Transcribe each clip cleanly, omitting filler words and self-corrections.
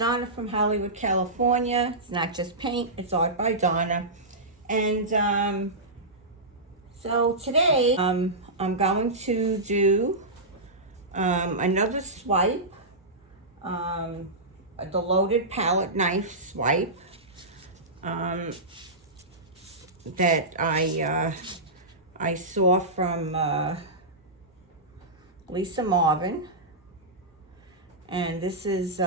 Donna from Hollywood, California. It's not just paint, it's art by Donna. And so today I'm going to do another swipe, the loaded palette knife swipe that I saw from Lisa Marvin. And this is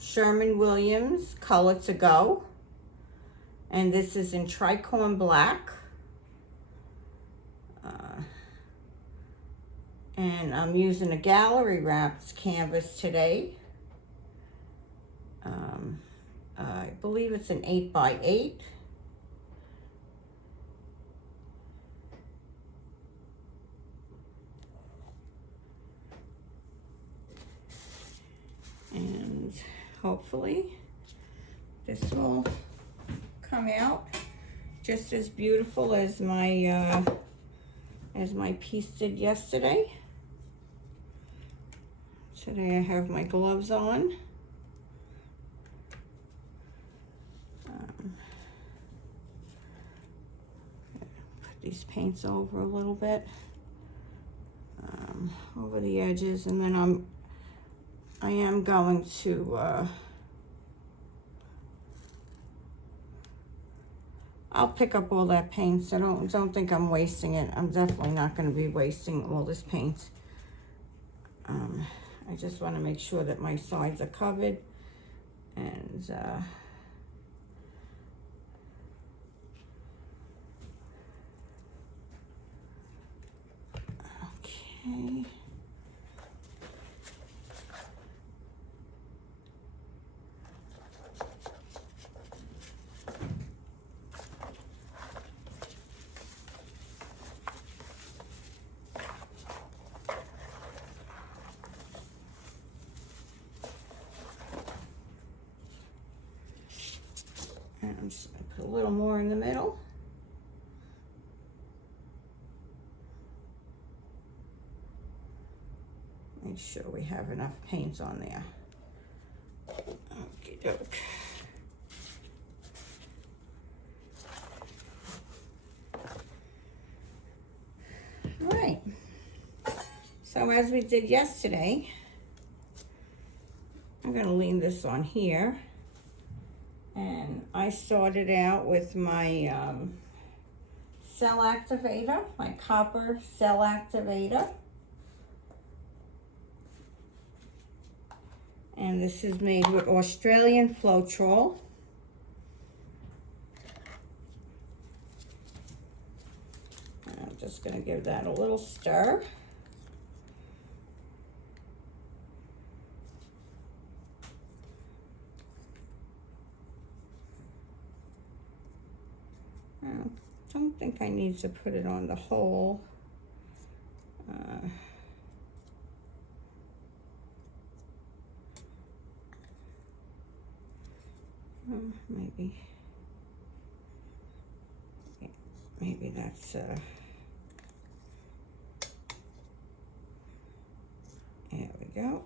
Sherwin Williams Color to Go. And this is in Tricorn Black. And I'm using a gallery wrapped canvas today. I believe it's an 8x8. And hopefully this will come out just as beautiful as my piece did yesterday. Today I have my gloves on. Put these paints over a little bit, over the edges, and then I am going to, I'll pick up all that paint, so don't think I'm wasting it. I'm definitely not going to be wasting all this paint. I just want to make sure that my sides are covered, and okay. And I'm just going to put a little more in the middle. Make sure we have enough paint on there. Okie doke. All right. So as we did yesterday, I'm going to lean this on here. And I started out with my cell activator, my copper cell activator. And this is made with Australian Floetrol. I'm just going to give that a little stir. I don't think I need to put it on the whole. Maybe that's there we go.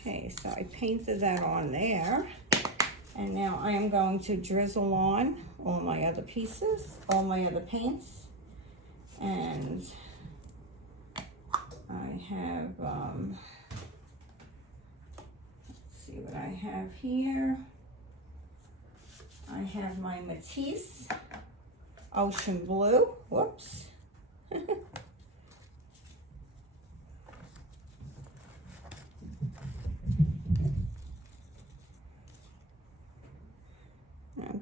Okay, so I painted that on there, and now I am going to drizzle on all my other pieces, all my other paints, and I have, let's see what I have here. I have my Matisse Ocean Blue, whoops. I'm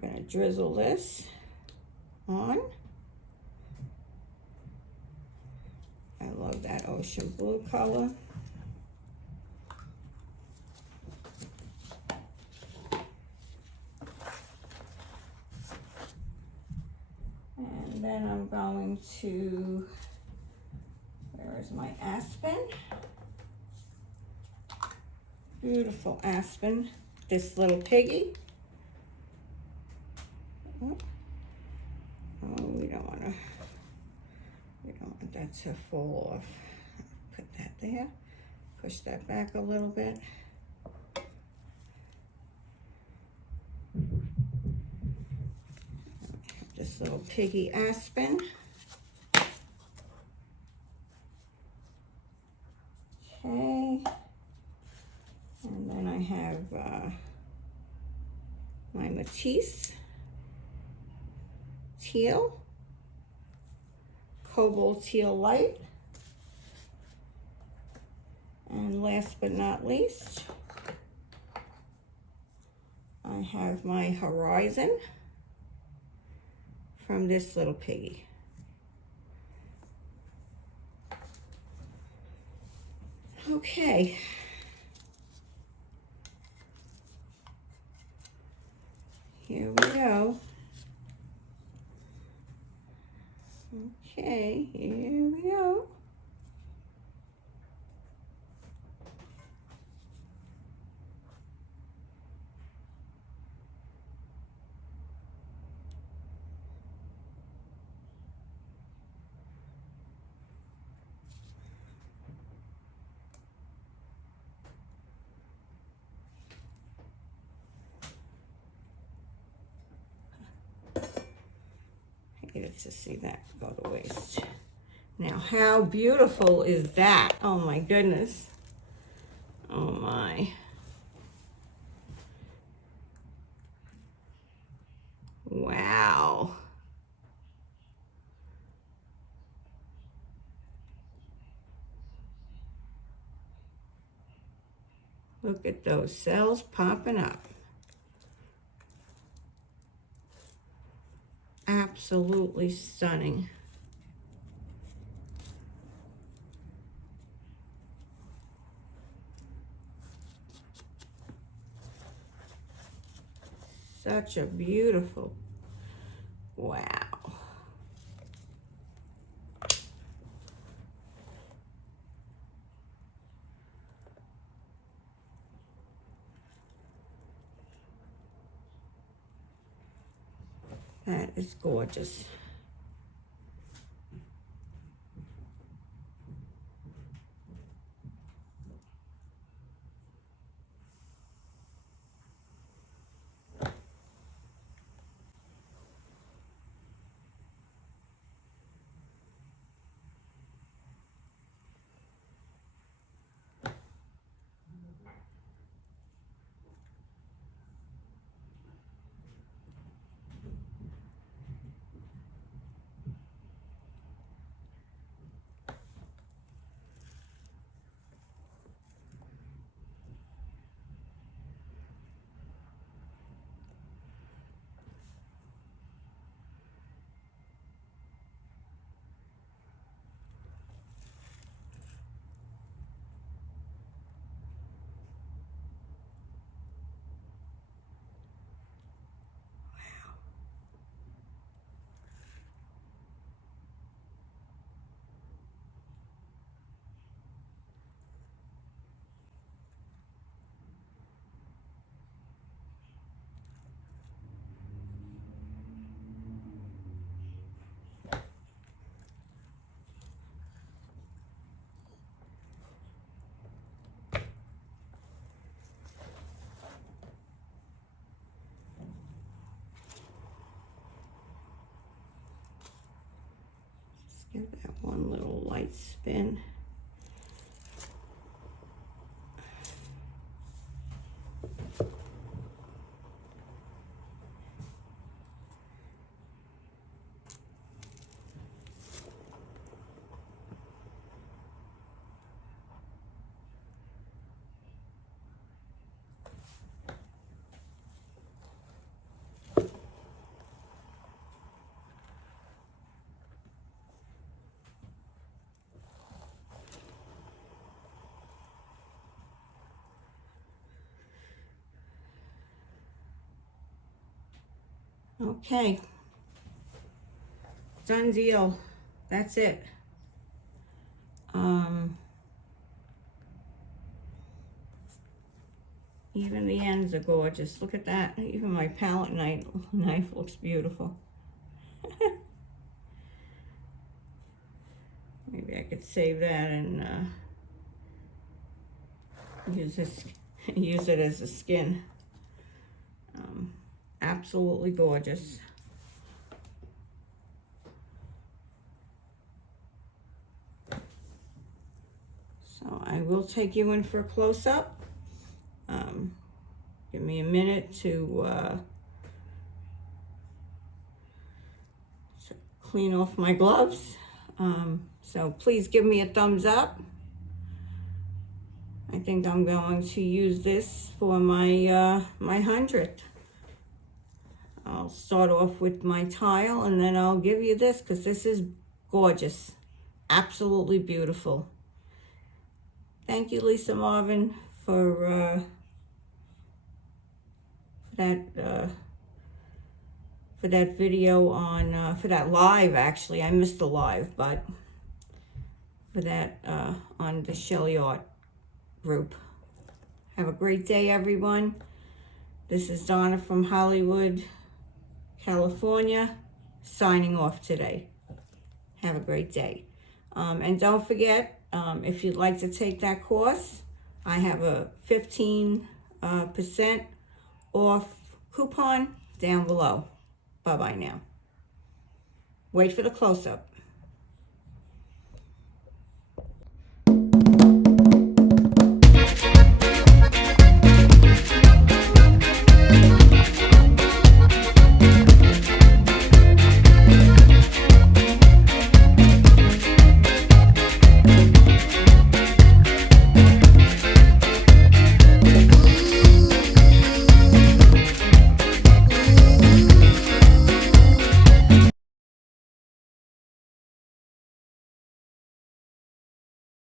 going to drizzle this on. I love that ocean blue color. And then I'm going to, where is my Aspen? Beautiful Aspen, This Little Piggy. Oh, we don't want to to fall off. Put that there. Push that back a little bit. This little piggy Aspen. Okay. And then I have my Matisse teal, Cobalt teal light. And last but not least, I have my Horizon from This Little Piggy. Okay. Here we go. Okay, here we go. To see that go to waste. Now, how beautiful is that? Oh my goodness. Oh my. Wow. Look at those cells popping up. Absolutely stunning. Such a beautiful, wow. That is gorgeous. Give that one little light spin. Okay, done deal. That's it. Even the ends are gorgeous. Look at that. Even my palette knife looks beautiful. Maybe could save that and use it as a skin. Absolutely gorgeous. So I will take you in for a close-up. Give me a minute to clean off my gloves. So please give me a thumbs up. I think I'm going to use this for my my 100th. I'll start off with my tile and then I'll give you this because this is gorgeous. Absolutely beautiful. Thank you, Lisa Marvin, for that video on, for that live, actually. I missed the live, but for that on the Shelly Art group. Have a great day, everyone. This is Donna from Hollywood, California, signing off today. Have a great day. And don't forget, if you'd like to take that course, I have a 15% off coupon down below. Bye-bye now. Wait for the close-up.